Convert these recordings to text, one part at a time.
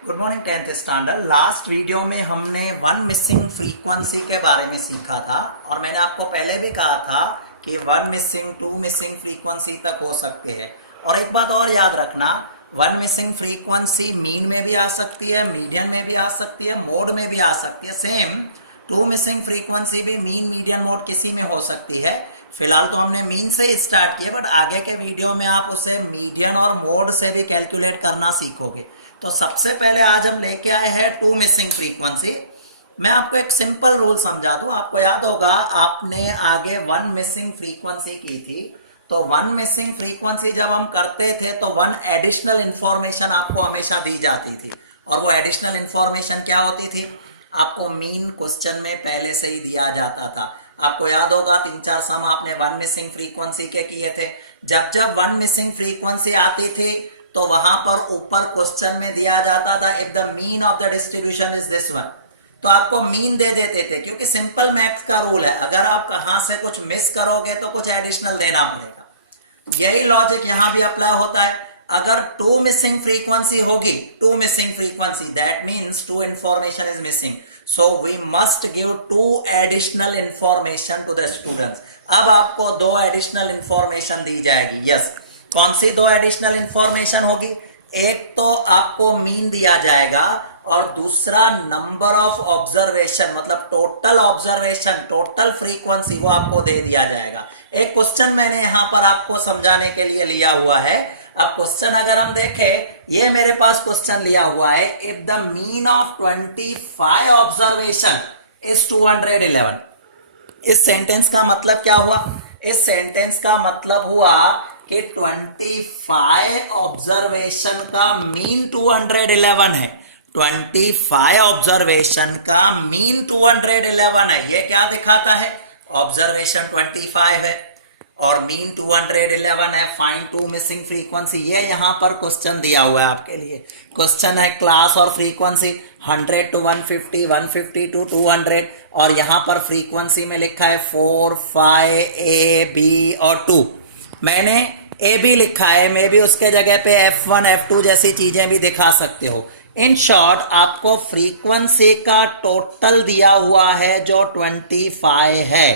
Good morning 10th standard. Last video में हमने one missing frequency के बारे में सीखा था और मैंने आपको पहले भी कहा था कि one missing two missing frequency तक हो सकते हैं। और एक बात और याद रखना, वन मिसिंग फ्रीक्वेंसी मीन में भी आ सकती है, मीडियन में भी आ सकती है, मोड में भी आ सकती है। सेम टू मिसिंग फ्रीक्वेंसी भी मीन मीडियन मोड किसी में हो सकती है। फिलहाल तो हमने मीन से ही स्टार्ट किया, बट आगे के वीडियो में आप उसे मीडियन और मोड से भी कैलकुलेट करना सीखोगे। तो सबसे पहले आज हम लेके आए हैं टू मिसिंग फ्रीक्वेंसी। मैं आपको एक सिंपल रूल समझा दूं। आपको याद होगा आपने आगे वन मिसिंग फ्रीक्वेंसी की थी, तो वन मिसिंग फ्रीक्वेंसी जब हम करते थे तो वन एडिशनल इंफॉर्मेशन आपको हमेशा दी जाती थी। और वो एडिशनल इंफॉर्मेशन क्या होती थी? आपको मीन क्वेश्चन में पहले से ही दिया जाता था। आपको याद होगा 3-4 सम आपने वन मिसिंग फ्रीक्वेंसी के किए थे। जब जब वन मिसिंग फ्रीक्वेंसी आती थी तो वहां पर ऊपर क्वेश्चन में दिया जाता था if the mean of the distribution is this one, तो आपको मीन दे देते थे, क्योंकि सिंपल मैथ्स का रूल है, अगर आप कहां से कुछ मिस करोगे तो कुछ एडिशनल देना पड़ेगा। यही लॉजिक यहां भी अप्लाई होता है। अगर टू मिसिंग फ्रीक्वेंसी होगी, two missing frequency that means two information is missing, so we must give two additional information to the students. अब आपको दो एडिशनल इंफॉर्मेशन दी जाएगी। यस, कौन सी दो एडिशनल इंफॉर्मेशन होगी? एक तो आपको मीन दिया जाएगा और दूसरा नंबर ऑफ ऑब्जर्वेशन, मतलब टोटल ऑब्जर्वेशन, टोटल फ्रीक्वेंसी वो आपको दे दिया जाएगा। एक क्वेश्चन मैंने यहां पर आपको समझाने के लिए लिया हुआ है। अब क्वेश्चन अगर हम देखें, ये मेरे पास क्वेश्चन लिया हुआ है, if the mean of 25 observation is 211। इस सेंटेंस का मतलब क्या हुआ? इस सेंटेंस का मतलब हुआ कि 25 ऑब्जर्वेशन का मीन 211 है। 25 ऑब्जर्वेशन का मीन 211 है। ये क्या दिखाता है? ऑब्जर्वेशन 25 है और मीन 211 है। फाइंड टू मिसिंग फ्रीक्वेंसी, ये यहां पर क्वेश्चन दिया हुआ है आपके लिए। क्वेश्चन है क्लास और फ्रीक्वेंसी 100 to 150, 150 to 200, और यहां पर फ्रीक्वेंसी में लिखा है 4, 5, A, B और 2। मैंने ए बी लिखा है, मे भी उसके जगह पे F1, F2 जैसी चीजें भी दिखा सकते हो। इन शॉर्ट आपको फ्रीक्वेंसी का टोटल दिया हुआ है जो 25 है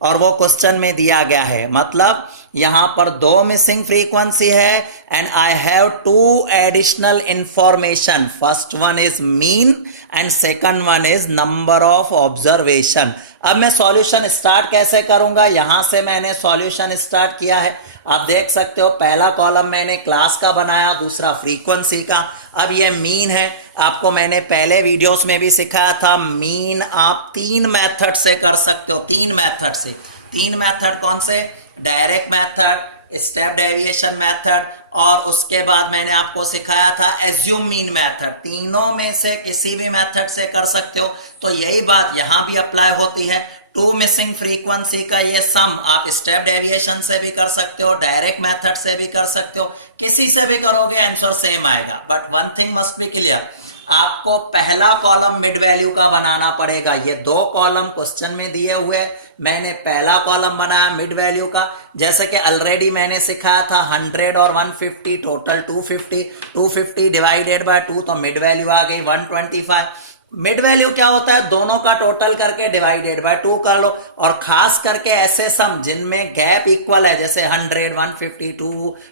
और वो क्वेश्चन में दिया गया है। मतलब यहां पर दो मिसिंग फ्रीक्वेंसी है and I have two additional information. First one is mean and second one is number of observation. अब मैं सॉल्यूशन स्टार्ट कैसे करूंगा? यहां से मैंने सॉल्यूशन स्टार्ट किया है। आप देख सकते हो पहला कॉलम मैंने क्लास का बनाया, दूसरा फ्रीक्वेंसी का। अब ये मीन है। आपको मैंने पहले वीडियोस में भी सिखाया था, मीन आप 3 मेथड से कर सकते हो। 3 मेथड से। 3 मेथड कौन से? Direct method, step deviation method, और उसके बाद मैंने आपको सिखाया था एज्यूम मीन मेथड। तीनों में से किसी भी मेथड से कर सकते हो। तो यही बात यहां भी अप्लाई होती है। टू मिसिंग फ्रीक्वेंसी का ये सम आप स्टेप डेविएशन से भी कर सकते हो, डायरेक्ट मेथड से भी कर सकते हो, किसी से भी करोगे आंसर सेम आएगा। But one thing must be clear, आपको पहला कॉलम मिड वैल्यू का बनाना पड़ेगा। ये दो कॉलम क्वेश्चन में दिए हुए, मैंने पहला कॉलम बनाया मिड वैल्यू का। जैसे कि ऑलरेडी मैंने सिखाया था 100 और 150 टोटल 250, 250 डिवाइडेड बाय 2, तो मिड वैल्यू आ गई 125। मिड वैल्यू क्या होता है? दोनों का टोटल करके डिवाइडेड बाय 2 कर लो। और खास करके ऐसे सम जिनमें गैप इक्वल है, जैसे 100, 150,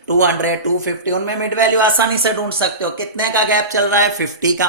200, 250, उनमें मिड वैल्यू आसानी से ढूंढ सकते हो। कितने का गैप चल रहा है? 50 का।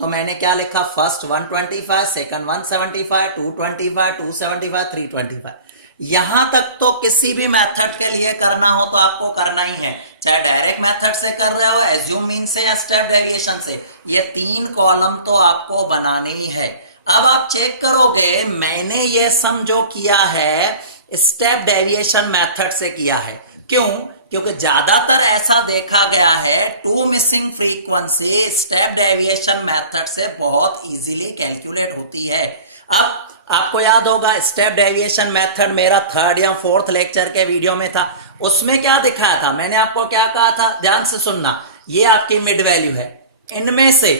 तो मैंने क्या लिखा? First 125, second 175, 225, 275, 325। यहां तक तो किसी भी मेथड के लिए करना हो तो आपको करना ही है, चाहे डायरेक्ट मेथड से कर रहे हो, एज्यूम मीन से, या स्टेप डेविएशन से। ये 3 कॉलम तो आपको बनाने ही है। अब आप चेक करोगे, मैंने ये सम जो किया है स्टेप डेविएशन मेथड से किया है। क्यों? क्योंकि ज्यादातर ऐसा देखा गया है two missing frequency step deviation method से बहुत इजीली कैलकुलेट होती है। अब आपको याद होगा स्टेप डेविएशन मेथड मेरा 3rd या 4th लेक्चर के वीडियो में था। उसमें क्या दिखाया था? मैंने आपको क्या कहा था? ध्यान से सुनना। ये आपकी मिड वैल्यू है। इनमें से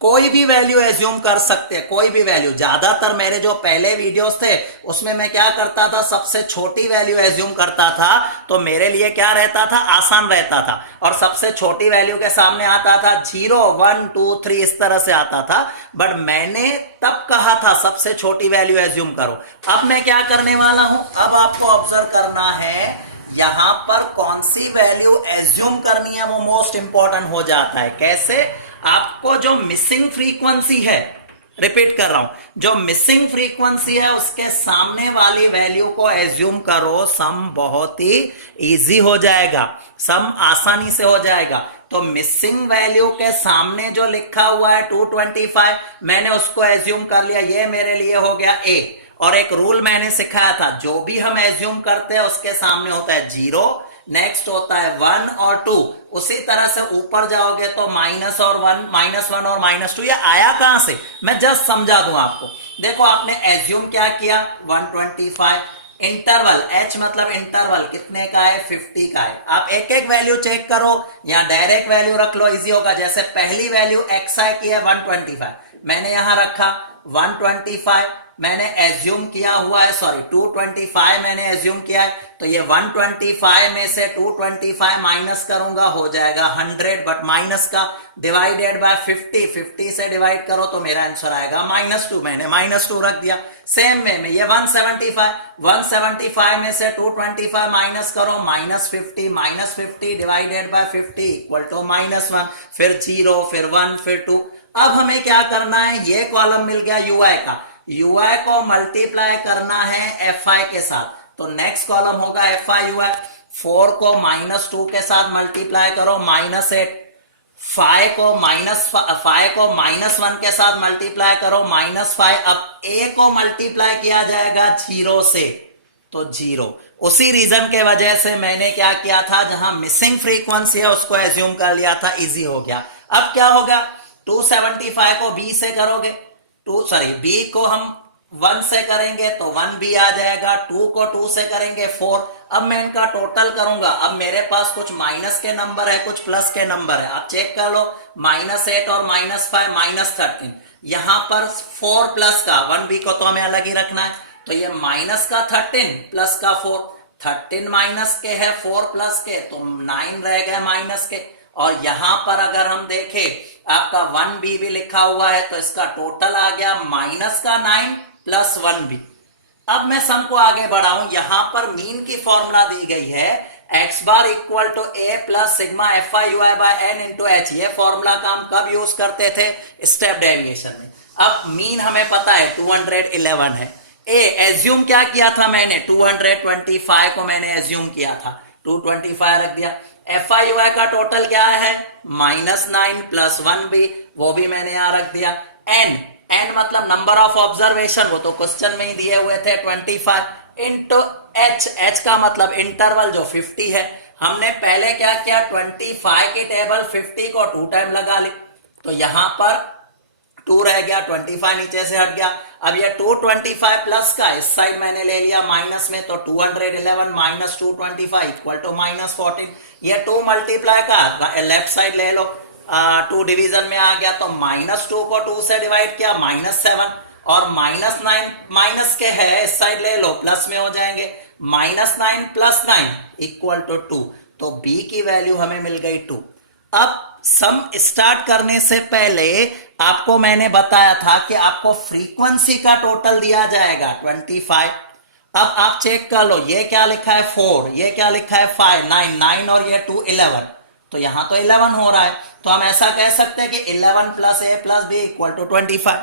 कोई भी वैल्यू एज्यूम कर सकते हैं, कोई भी वैल्यू। ज्यादातर मेरे जो पहले वीडियोस थे उसमें मैं क्या करता था, सबसे छोटी वैल्यू एज्यूम करता था, तो मेरे लिए क्या रहता था, आसान रहता था। और सबसे छोटी वैल्यू के सामने आता था 0 1 2 3 इस तरह से आता था। बट मैंने तब कहा था सबसे छोटी वैल्यू एज्यूम करो। अब मैं क्या करने वाला हूं, अब आपको ऑब्जर्व करना है यहां पर कौन सी वैल्यू एज्यूम करनी है, वो मोस्ट इंपॉर्टेंट हो जाता है। कैसे, आपको जो मिसिंग फ्रीक्वेंसी है, रिपीट कर रहा हूं, जो मिसिंग फ्रीक्वेंसी है उसके सामने वाली वैल्यू को एज्यूम करो, सम बहुत ही इजी हो जाएगा, सम आसानी से हो जाएगा। तो मिसिंग वैल्यू के सामने जो लिखा हुआ है 225, मैंने उसको एज्यूम कर लिया, ये मेरे लिए हो गया ए। और एक रूल मैंने सिखाया था, जो भी हम एज्यूम करते हैं उसके सामने होता है 0, नेक्स्ट होता है 1 और 2। उसी तरह से ऊपर जाओगे तो -1 और -2। ये आया कहां से, मैं जस्ट समझा दूं आपको। देखो आपने एज्यूम क्या किया, 125, इंटरवल एच मतलब इंटरवल कितने का है, 50 का है। आप एक एक वैल्यू चेक करो या डायरेक्ट वैल्यू रख लो, इजी होगा। जैसे पहली वैल्यू xi की है 125, मैंने यहां रखा 125, मैंने एज्यूम किया हुआ है, सॉरी 225 मैंने एज्यूम किया है। तो ये 125 में से 225 माइनस करूंगा, हो जाएगा 100, बट माइनस का डिवाइडेड बाय 50, 50 से डिवाइड करो तो मेरा आंसर आएगा -2, मैंने -2 रख दिया। सेम वे में ये 175 में से 225 माइनस करो, -50 डिवाइडेड बाय 50 इक्वल टू -1, फिर 0, फिर 1, फिर 2। अब हमें क्या करना है, ये कॉलम मिल गया ui का, ui को मल्टीप्लाई करना है fi के साथ, तो नेक्स्ट कॉलम होगा fi ui। 4 को -2 के साथ मल्टीप्लाई करो, -8, 5 को -1 के साथ मल्टीप्लाई करो, -5। अब a को मल्टीप्लाई किया जाएगा 0 से, तो 0। उसी रीजन के वजह से मैंने क्या किया था, जहां मिसिंग फ्रीक्वेंसी है उसको एज्यूम कर लिया था, इजी हो गया। अब क्या होगा, 275 को b से करोगे, b को हम 1 से करेंगे तो 1b आ जाएगा, 2 को 2 से करेंगे 4। अब मैं इनका टोटल करूंगा, अब मेरे पास कुछ माइनस के नंबर है, कुछ प्लस के नंबर है, आप चेक कर लो, -8 और -5 -13। यहां पर 4 प्लस का 1b को तो हमें अलग ही रखना है, तो ये माइनस का 13 प्लस का 4, 13 माइनस के है 4 प्लस के, तो 9 रह गए माइनस के। और यहां पर अगर हम देखें आपका 1b भी लिखा हुआ है, तो इसका टोटल आ गया -9 प्लस 1b। अब मैं सम को आगे बढ़ाऊं, यहां पर मीन की फॉर्मूला दी गई है, x bar equal to a plus sigma fi ui by n into h। ये फॉर्मूला का हम कब यूज करते थे, स्टेप डेविएशन में। अब मीन हमें पता है 211 है। a एज्यूम क्या किया था मैंने, 225 को मैंने एज्यूम किया था, 225 रख दिया। fi ui का टोटल क्या है, -9 प्लस 1b, वो भी मैंने यहां रख दिया। n मतलब नंबर ऑफ ऑब्जर्वेशन, वो तो क्वेश्चन में ही दिए हुए थे 25, इंटू h का मतलब इंटरवल जो 50 है। हमने पहले क्या किया, 25 की टेबल 50 को 2 टाइम लगा ली, तो यहां पर 2 रह गया, 25 नीचे से हट गया। अब ये 225 प्लस का इस साइड मैंने ले लिया माइनस में, तो 211 माइनस 225 इक्वल टू -14। ये 2 मल्टीप्लाई का लेफ्ट साइड ले लो, 2 डिवीजन में आ गया, तो -2 को 2 से डिवाइड किया, -7, और -9 माइनस के है इस साइड ले लो, प्लस में हो जाएंगे, -9 प्लस 9 इक्वल टू 2। तो b की वैल्यू हमें मिल गई 2। अब सम स्टार्ट करने से पहले आपको मैंने बताया था कि आपको फ्रीक्वेंसी का टोटल दिया जाएगा 25। अब आप चेक कर लो, ये क्या लिखा है 4, ये क्या लिखा है 5, 9 और ये 2 11, तो यहां तो 11 हो रहा है, तो हम ऐसा कह सकते हैं कि 11 plus a plus b equal to 25।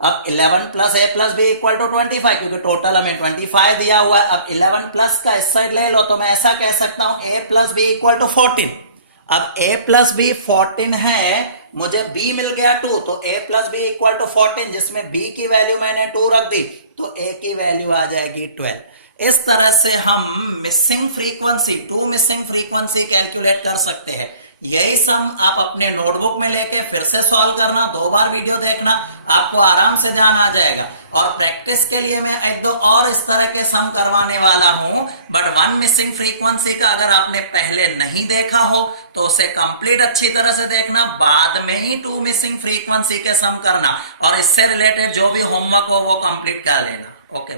अब 11 plus a plus b equal to 25, क्योंकि टोटल हमें 25 दिया हुआ है। अब 11 प्लस का इस साइड ले लो, तो मैं ऐसा कह सकता हूं a plus b equal to 14। अब a प्लस b 14 है, मुझे b मिल गया 2, तो a plus b equal to 14, जिसमें b की वैल्यू मैंने 2 रख दी, तो a की वैल्यू आ जाएगी 12। इस तरह से हम missing frequency, 2 missing frequency calculate कर सकते हैं। यही सम आप अपने नोटबुक में लेके फिर से सॉल्व करना, 2 बार वीडियो देखना, आपको आराम से जान आ जाएगा। और प्रैक्टिस के लिए मैं एक दो और इस तरह के सम करवाने वाला हूं, बट वन मिसिंग फ्रीक्वेंसी का अगर आपने पहले नहीं देखा हो तो उसे कंप्लीट अच्छी तरह से देखना, बाद में ही टू मिसिंग फ्रीक्वेंसी के सम करना, और इससे रिलेटेड जो भी होमवर्क हो वो कंप्लीट कर लेना। ओके।